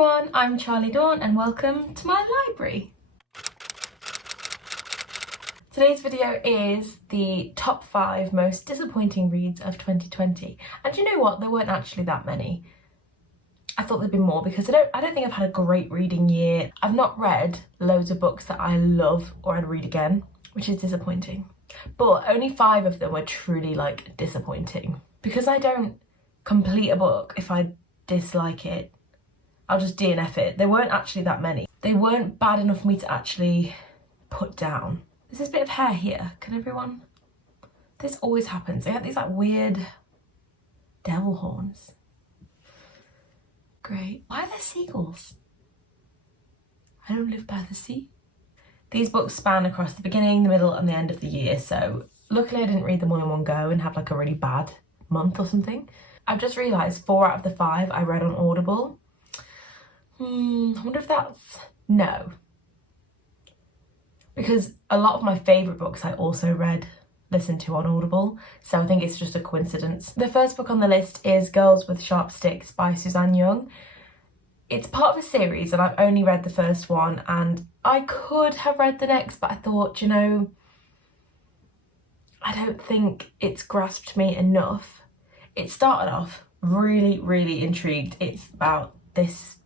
everyone, I'm Charlie Dawn and welcome to my library. Today's video is the top 5 most disappointing reads of 2020. And you know what, there weren't actually that many. I thought there'd be more because I don't think I've had a great reading year. I've not read loads of books that I love or I'd read again, which is disappointing. But only 5 of them were truly disappointing. Because I don't complete a book if I dislike it, I'll just DNF it. There weren't actually that many. They weren't bad enough for me to actually put down. There's this bit of hair here. Can everyone? This always happens. They have these weird devil horns. Great. Why are there seagulls? I don't live by the sea. These books span across the beginning, the middle and the end of the year. So luckily I didn't read them all in one go and have a really bad month or something. I've just realised 4 out of the 5 I read on Audible. I wonder if that's no. Because a lot of my favourite books I also listened to on Audible, so I think it's just a coincidence. The first book on the list is Girls with Sharp Sticks by Suzanne Young. It's part of a series and I've only read the first one and I could have read the next, but I thought, I don't think it's grasped me enough. It started off really intrigued. It's about this,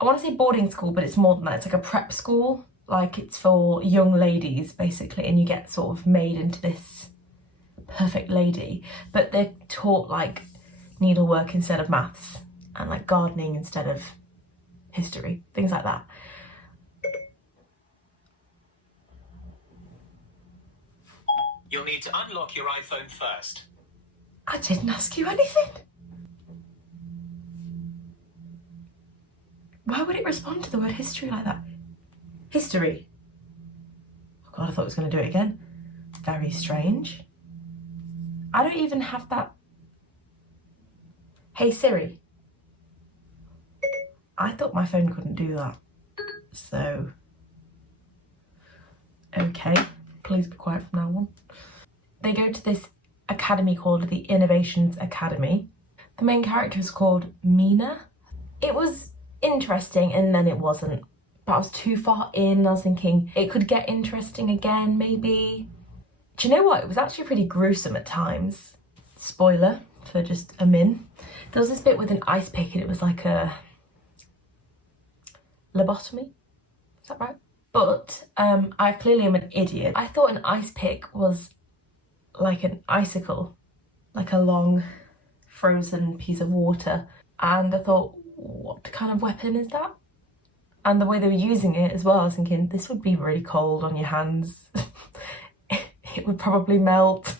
I want to say boarding school, but it's more than that. It's like a prep school. It's for young ladies, basically, and you get sort of made into this perfect lady. But they're taught, needlework instead of maths, and, gardening instead of history, things like that. You'll need to unlock your iPhone first. I didn't ask you anything. Why would it respond to the word history like that? History. Oh God, I thought it was going to do it again. Very strange. I don't even have that. Hey Siri. I thought my phone couldn't do that. So, okay, please be quiet from now on. They go to this academy called the Innovations Academy. The main character is called Mina. It was interesting and then it wasn't. But I was too far in. I was thinking it could get interesting again, maybe. Do you know what? It was actually pretty gruesome at times. Spoiler for just a min. There was this bit with an ice pick and it was like a lobotomy. Is that right? But I clearly am an idiot. I thought an ice pick was like an icicle, like a long frozen piece of water. And I thought, what kind of weapon is that? And the way they were using it as well, I was thinking, this would be really cold on your hands. It would probably melt.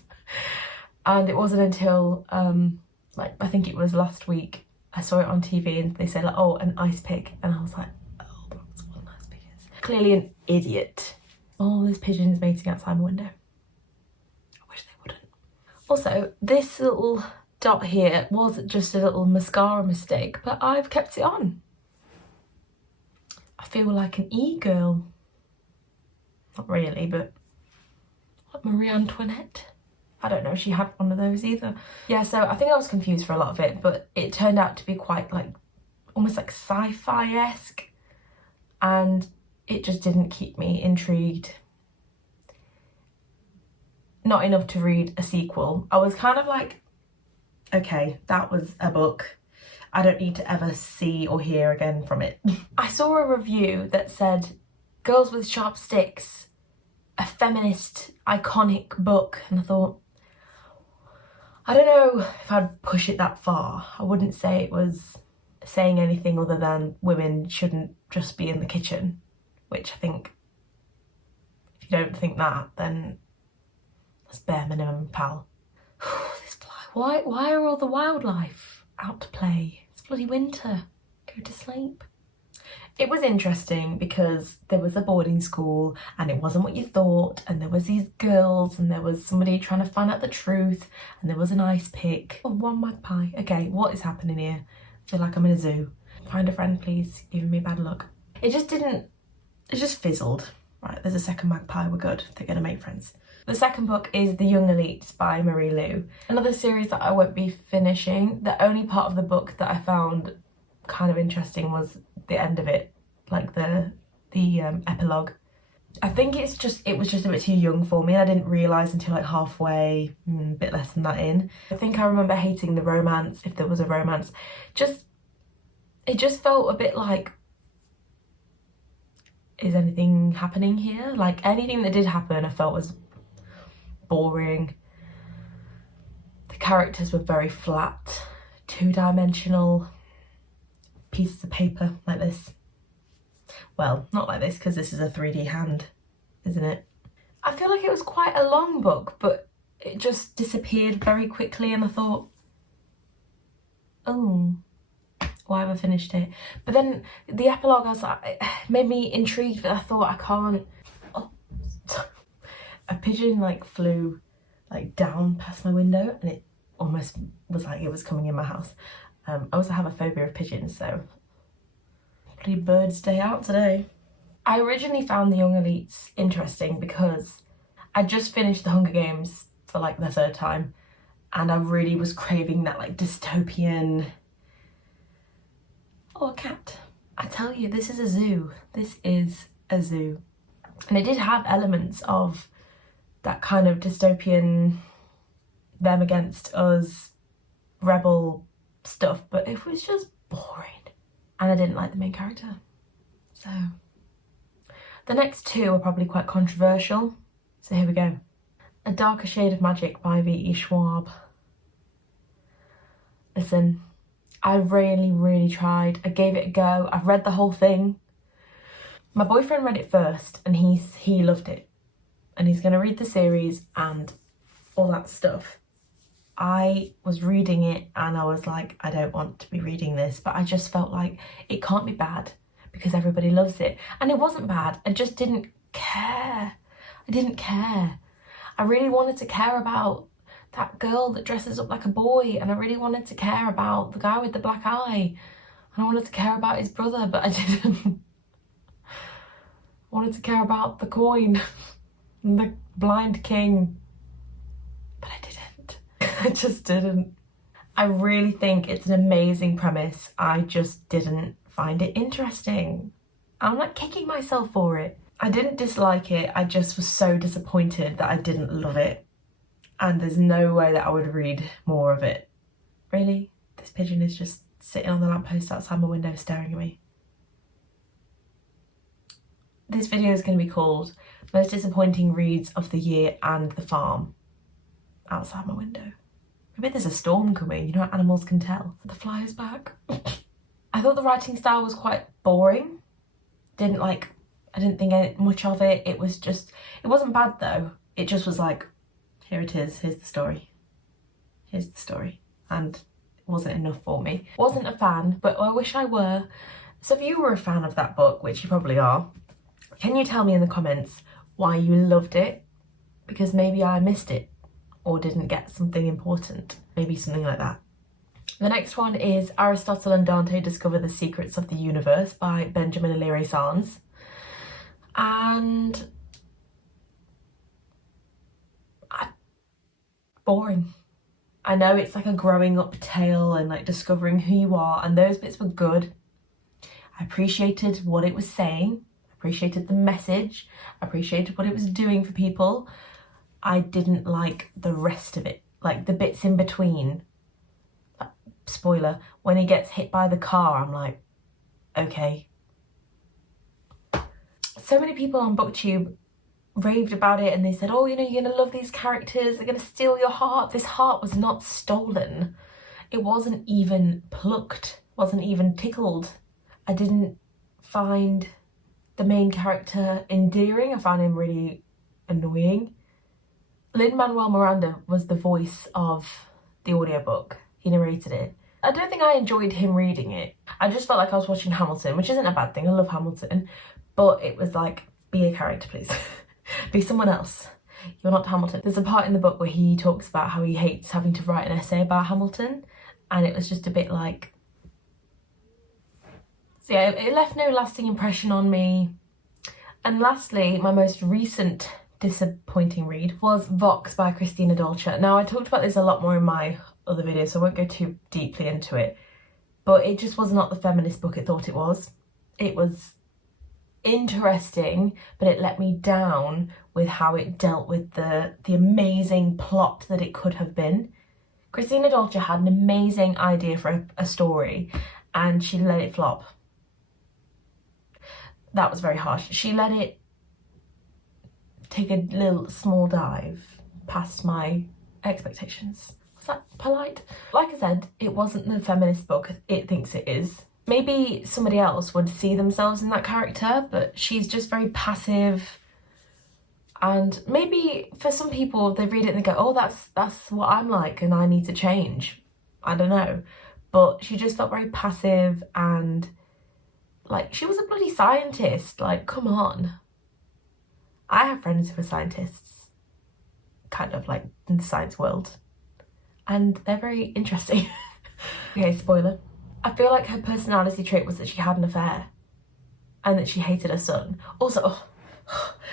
And it wasn't until, I think it was last week, I saw it on TV and they said, oh, an ice pick. And I was like, oh, that's what an ice pick is. Clearly an idiot. All those pigeons mating outside my window. I wish they wouldn't. Also, this little dot here was just a little mascara mistake, but I've kept it on. I feel like an e-girl. Not really, but like Marie Antoinette. I don't know if she had one of those either. Yeah, so I think I was confused for a lot of it, but it turned out to be quite almost like sci-fi-esque, and it just didn't keep me intrigued. Not enough to read a sequel. I was kind of like, okay, that was a book. I don't need to ever see or hear again from it. I saw a review that said, Girls with Sharp Sticks, a feminist, iconic book. And I thought, I don't know if I'd push it that far. I wouldn't say it was saying anything other than women shouldn't just be in the kitchen, which I think, if you don't think that, then that's bare minimum, pal. This fly. Why are all the wildlife out to play? It's bloody winter. Go to sleep. It was interesting because there was a boarding school and it wasn't what you thought, and there was these girls and there was somebody trying to find out the truth and there was an ice pick. Oh, one magpie. Okay, what is happening here? I feel like I'm in a zoo. Find a friend, please. Giving me bad luck. It just fizzled. Right, there's a second magpie, we're good. They're gonna make friends. The second book is The Young Elites by Marie Lu. Another series that I won't be finishing. The only part of the book that I found kind of interesting was the end of it, like the epilogue. I think it was just a bit too young for me. I didn't realise until like halfway, a bit less than that in. I think I remember hating the romance, if there was a romance. It just felt a bit like, is anything happening here? Like anything that did happen I felt was boring. The characters were very flat, two-dimensional pieces of paper like this. Well, not like this because this is a 3D hand, isn't it? I feel like it was quite a long book, but it just disappeared very quickly and I thought, oh, why have I finished it? But then the epilogue, I was like, it made me intrigued, but I thought I can't. Oh. A pigeon like flew like down past my window and it almost was like it was coming in my house. I also have a phobia of pigeons, so bloody birds day out today. I originally found the Young Elites interesting because I just finished the Hunger Games for like the 3rd time and I really was craving that like dystopian. Oh, a cat. I tell you, this is a zoo. This is a zoo. And it did have elements of that kind of dystopian, them against us, rebel stuff, but it was just boring. And I didn't like the main character. So the next 2 are probably quite controversial. So here we go. A Darker Shade of Magic by V.E. Schwab. Listen, I really tried. I gave it a go. I've read the whole thing. My boyfriend read it first and he loved it. And he's going to read the series and all that stuff. I was reading it and I was like, I don't want to be reading this, but I just felt like it can't be bad because everybody loves it. And it wasn't bad. I just didn't care. I didn't care. I really wanted to care about that girl that dresses up like a boy, and I really wanted to care about the guy with the black eye, and I wanted to care about his brother, but I didn't. I wanted to care about the coin and the blind king, but I didn't. I just didn't. I really think it's an amazing premise. I just didn't find it interesting. I'm like kicking myself for it. I didn't dislike it, I just was so disappointed that I didn't love it. And there's no way that I would read more of it. Really? This pigeon is just sitting on the lamppost outside my window staring at me. This video is going to be called Most Disappointing Reads of the Year and the Farm. Outside my window. Maybe there's a storm coming, you know what animals can tell. The fly is back. I thought the writing style was quite boring. I didn't think much of it. It wasn't bad though. It just was like, here it is, here's the story. Here's the story. And it wasn't enough for me. Wasn't a fan, but I wish I were. So if you were a fan of that book, which you probably are, can you tell me in the comments why you loved it? Because maybe I missed it or didn't get something important. Maybe something like that. The next one is Aristotle and Dante Discover the Secrets of the Universe by Benjamin Alire Sanz. And boring. I know it's like a growing up tale and like discovering who you are, and those bits were good. I appreciated what it was saying, appreciated the message, appreciated what it was doing for people. I didn't like the rest of it, like the bits in between. Spoiler, when he gets hit by the car, I'm like, okay. So many people on BookTube raved about it and they said, oh, you know, you're gonna love these characters, they're gonna steal your heart. This heart was not stolen. It wasn't even plucked, wasn't even tickled. I didn't find the main character endearing. I found him really annoying. Lin-Manuel Miranda was the voice of the audiobook. He narrated it. I don't think I enjoyed him reading it. I just felt like I was watching Hamilton, which isn't a bad thing. I love Hamilton, but it was like, be a character, please. Be someone else. You're not Hamilton. There's a part in the book where he talks about how he hates having to write an essay about Hamilton, and it was just a bit like... So yeah, it left no lasting impression on me. And lastly, my most recent disappointing read was Vox by Christina Dolce. Now, I talked about this a lot more in my other videos, so I won't go too deeply into it, but it just was not the feminist book it thought it was. It was interesting, but it let me down with how it dealt with the amazing plot that it could have been. Christina Dolce had an amazing idea for a story, and she let it flop. That was very harsh. She let it take a little small dive past my expectations. Was that polite? Like I said, it wasn't the feminist book it thinks it is. Maybe somebody else would see themselves in that character, but she's just very passive. And maybe for some people, they read it and they go, oh, that's what I'm like and I need to change. I don't know. But she just felt very passive, and like, she was a bloody scientist. Like, come on. I have friends who are scientists, kind of like in the science world, and they're very interesting. Okay, spoiler. I feel like her personality trait was that she had an affair and that she hated her son. Also,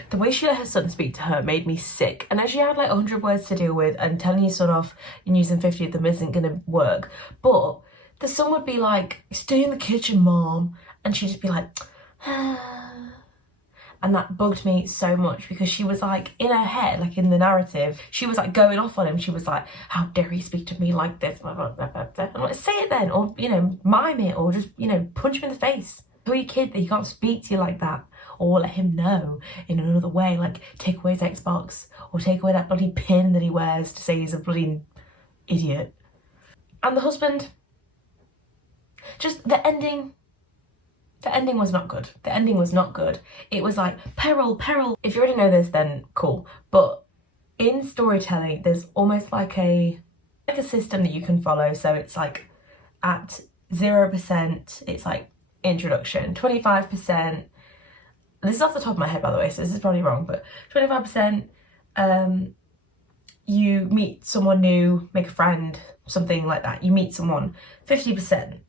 the way she let her son speak to her made me sick. And as she had like 100 words to deal with, and telling your son off and using 50 of them isn't gonna work. But the son would be like, stay in the kitchen, mom. And she'd just be like, ah. And that bugged me so much, because she was like, in her head, like in the narrative, she was like going off on him. She was like, how dare he speak to me like this? I'm like, say it then, or, you know, mime it, or just, you know, punch him in the face. Tell your kid that he can't speak to you like that, or let him know in another way, like take away his Xbox, or take away that bloody pin that he wears to say he's a bloody idiot. And the husband, just the ending was not good. The ending was not good. It was like, peril, peril. If you already know this, then cool. But in storytelling, there's almost like a system that you can follow. So it's like at 0%, it's like introduction. 25%, this is off the top of my head, by the way, so this is probably wrong, but 25%, you meet someone new, make a friend, something like that. You meet someone. 50%,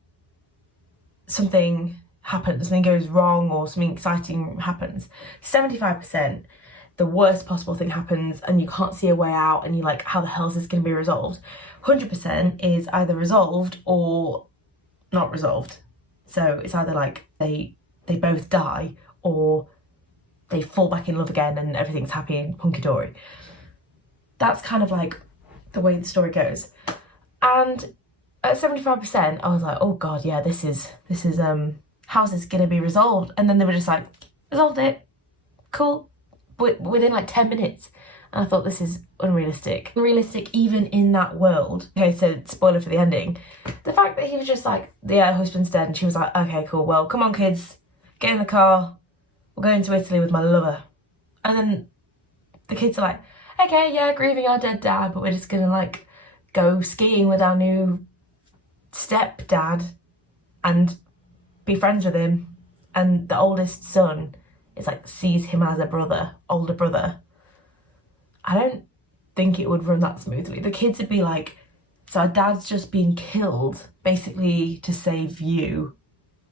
something happens, something goes wrong, or something exciting happens. 75%, the worst possible thing happens and you can't see a way out, and you're like, how the hell is this going to be resolved? 100% is either resolved or not resolved. So it's either like they both die, or they fall back in love again and everything's happy and hunky-dory. That's kind of like the way the story goes. And at 75%, I was like, oh god, yeah, this is how's this gonna be resolved? And then they were just like, resolved it, cool, within like 10 minutes. And I thought, this is unrealistic. Unrealistic even in that world. Okay, so spoiler for the ending. The fact that he was just like, yeah, husband's dead, and she was like, okay, cool, well, come on kids, get in the car, we're going to Italy with my lover. And then the kids are like, okay, yeah, grieving our dead dad, but we're just gonna like go skiing with our new stepdad and be friends with him. And the oldest son is like, sees him as a brother, older brother. I don't think it would run that smoothly. The kids would be like, so our dad's just been killed basically to save you,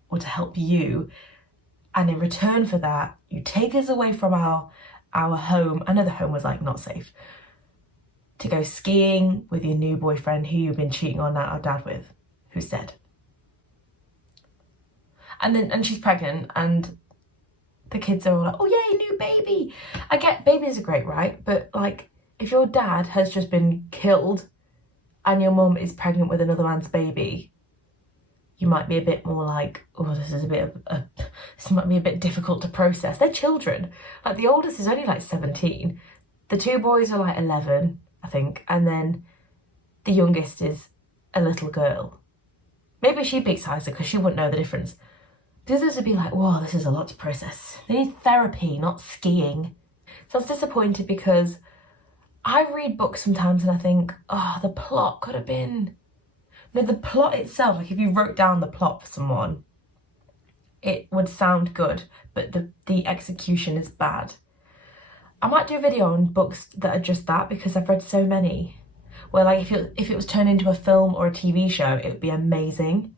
or to help you, and in return for that you take us away from our home. I know the home was like not safe, to go skiing with your new boyfriend who you've been cheating on our dad with, who's dead. And she's pregnant, and the kids are all like, oh yay, new baby. I get babies are great, right? But like, if your dad has just been killed and your mum is pregnant with another man's baby, you might be a bit more like, oh, this might be a bit difficult to process. They're children. Like, the oldest is only like 17. The two boys are like 11, I think. And then the youngest is a little girl. Maybe she'd be excited because she wouldn't know the difference. The others would be like, whoa, this is a lot to process. They need therapy, not skiing. So I was disappointed, because I read books sometimes and I think, oh, the plot could have been... No, the plot itself, like if you wrote down the plot for someone, it would sound good, but the execution is bad. I might do a video on books that are just that, because I've read so many, where like if it was turned into a film or a TV show, it would be amazing.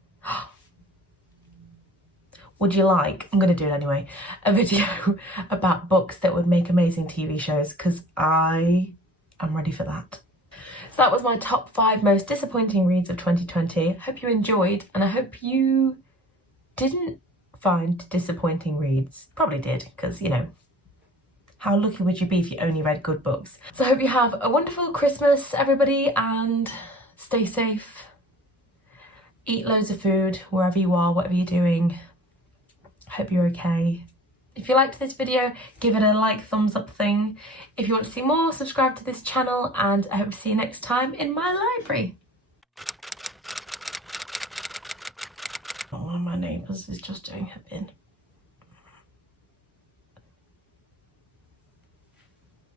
Would you like, I'm going to do it anyway, a video about books that would make amazing TV shows, because I am ready for that. So that was my top 5 most disappointing reads of 2020. I hope you enjoyed, and I hope you didn't find disappointing reads. Probably did, because, you know, how lucky would you be if you only read good books? So I hope you have a wonderful Christmas, everybody, and stay safe. Eat loads of food wherever you are, whatever you're doing. Hope you're okay. If you liked this video, give it a like, thumbs up thing. If you want to see more, subscribe to this channel, and I hope to see you next time in my library. One of my neighbours is just doing her bin.